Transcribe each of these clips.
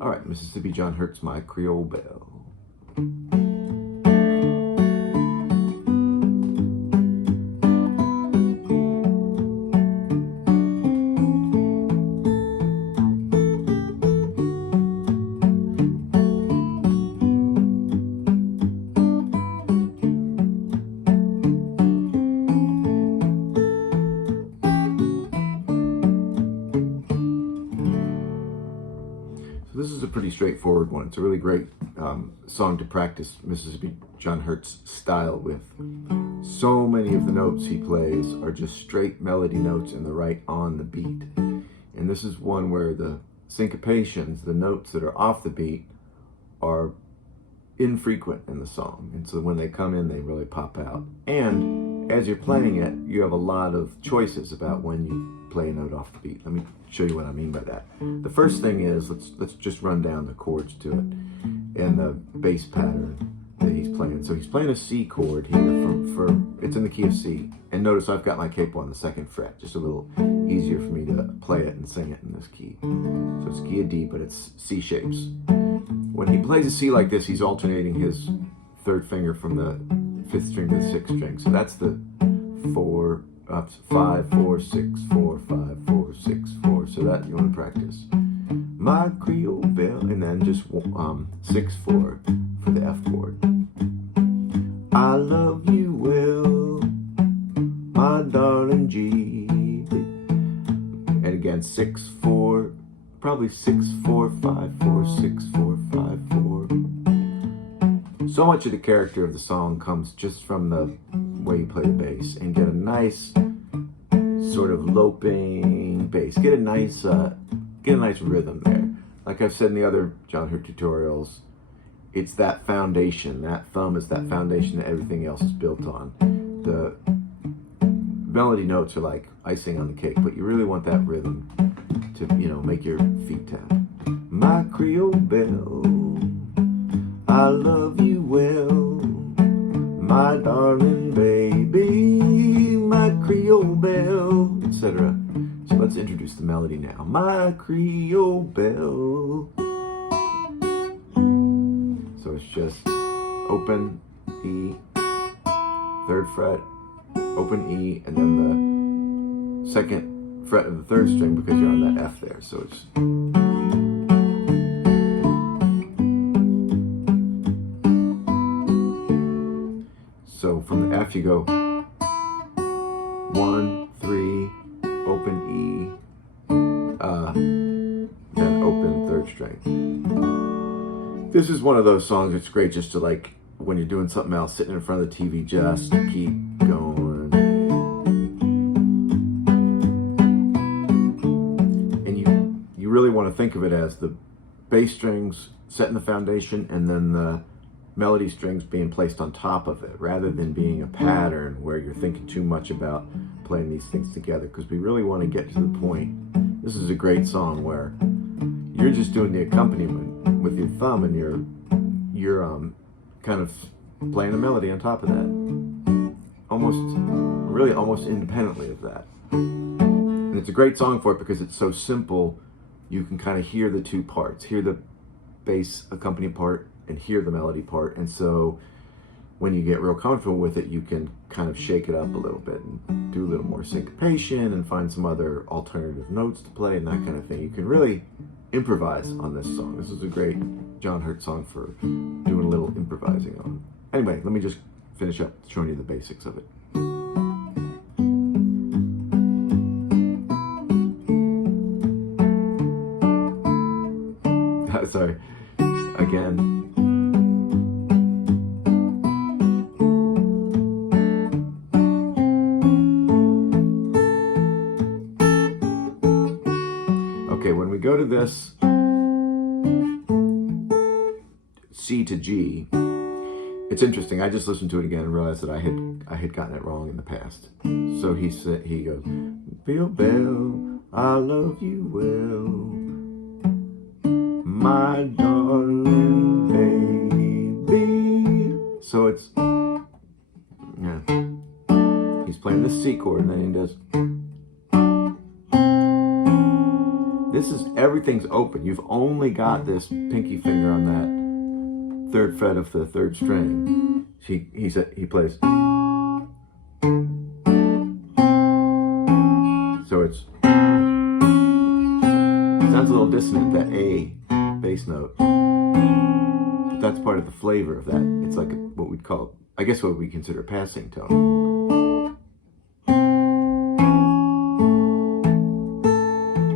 All right, Mississippi John Hurt's My Creole Belle. This is a pretty straightforward one. It's a really great song to practice Mississippi John Hurt's style with. So many of the notes he plays are just straight melody notes and the right on the beat. And this is one where the syncopations, the notes that are off the beat, are infrequent in the song. And so when they come in, they really pop out. And as you're playing it, you have a lot of choices about when you play a note off the beat. Let me show you what I mean by that. The first thing is, let's just run down the chords to it and the bass pattern that he's playing. So he's playing a C chord here it's in the key of C. And notice I've got my capo on the 2nd fret, just a little easier for me to play it and sing it in this key. So it's key of D, but it's C shapes. When he plays a C like this, he's alternating his 3rd finger from the 5th string to the 6th string. So that's the 5, 4, 6, 4, 5, 4, 6, 4. So that you want to practice. My Creole Belle, and then just 6, 4 for the F chord. I love you well, my darling G. And again, 6, 4, probably 6, 4, 5, 4, 6, 4, 5, 4. So much of the character of the song comes just from the way you play the bass, and get a nice sort of loping bass. Get a nice rhythm there. Like I've said in the other John Hurt tutorials, it's that foundation. That thumb is that foundation that everything else is built on. The melody notes are like icing on the cake, but you really want that rhythm to, make your feet tap. My Creole Belle, I love you well, my darling baby, my Creole Belle, etc. So let's introduce the melody now. My Creole Belle. So it's just open E, 3rd fret, open E, and then the 2nd fret of the 3rd string because you're on that F there. So it's from the F you go 1, 3, open E, then open 3rd string. This is one of those songs that's great just to, like, when you're doing something else, sitting in front of the TV, just keep going. And you really want to think of it as the bass strings setting the foundation and then the melody strings being placed on top of it, rather than being a pattern where you're thinking too much about playing these things together, because we really want to get to the point. This is a great song where you're just doing the accompaniment with your thumb and you're kind of playing a melody on top of that, almost independently of that. And it's a great song for it because it's so simple. You can kind of hear the two parts, hear the bass accompanying part and hear the melody part. And so when you get real comfortable with it, you can kind of shake it up a little bit and do a little more syncopation and find some other alternative notes to play and that kind of thing. You can really improvise on this song. This is a great John Hurt song for doing a little improvising on. Anyway, let me just finish up showing you the basics of it. Sorry, again. Okay, when we go to this C to G, it's interesting. I just listened to it again and realized that I had gotten it wrong in the past. So he goes, Belle, I love you well, my darling baby. So it's, yeah, he's playing this C chord and then he does. This is, everything's open. You've only got this pinky finger on that third fret of the third string. He plays. So it sounds a little dissonant, that A bass note. But that's part of the flavor of that. It's like what we'd call, I guess what we consider a passing tone.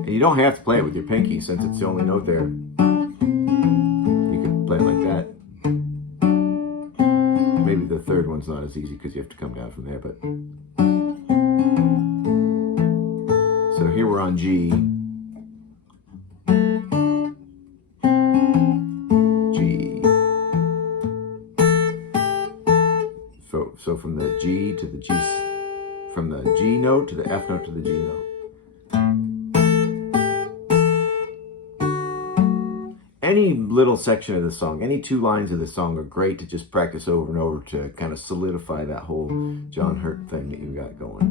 And you don't have to play it with your pinky since it's the only note there. You can play it like that. Maybe the third one's not as easy because you have to come down from there, but. So here we're on G. G. So from the G to the G, from the G note to the F note to the G note. Any little section of the song, any 2 lines of the song are great to just practice over and over to kind of solidify that whole John Hurt thing that you got going.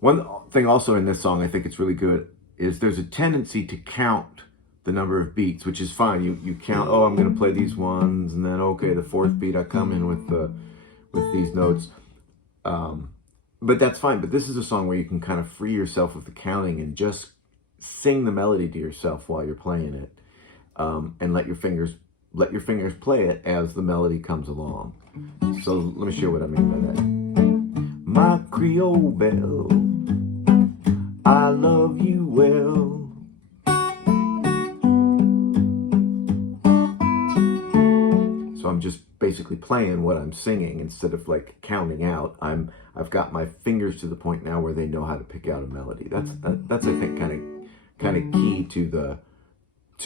One thing also in this song I think it's really good is there's a tendency to count the number of beats, which is fine. You count, oh, I'm going to play these ones, and then okay, the 4th beat I come in with these notes. But that's fine. But this is a song where you can kind of free yourself of the counting and just sing the melody to yourself while you're playing it, and let your fingers play it as the melody comes along. So let me show you what I mean by that. My Creole Belle, I love you well. So I'm just basically playing what I'm singing instead of like counting out. I've got my fingers to the point now where they know how to pick out a melody. That's I think kind of key to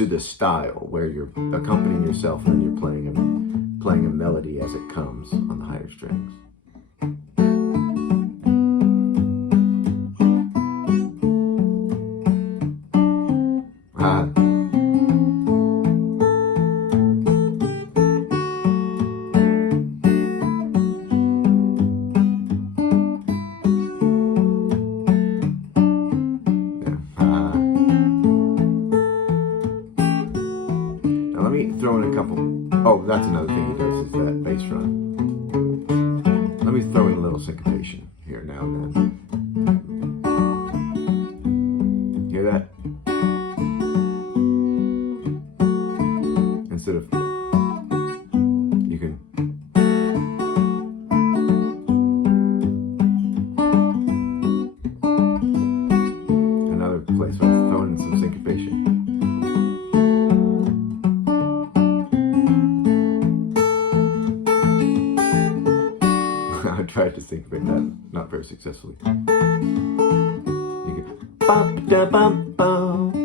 the style, where you're accompanying yourself and you're playing a melody as it comes on the higher strings. Throw in a couple. Oh, that's another thing he does is that bass run. Let me throw in a little syncopation here now and then. Hear that? Instead of, you can. Another place where I'm throwing in some syncopation. I tried to syncopate that, not very successfully. You can bum da bum bum.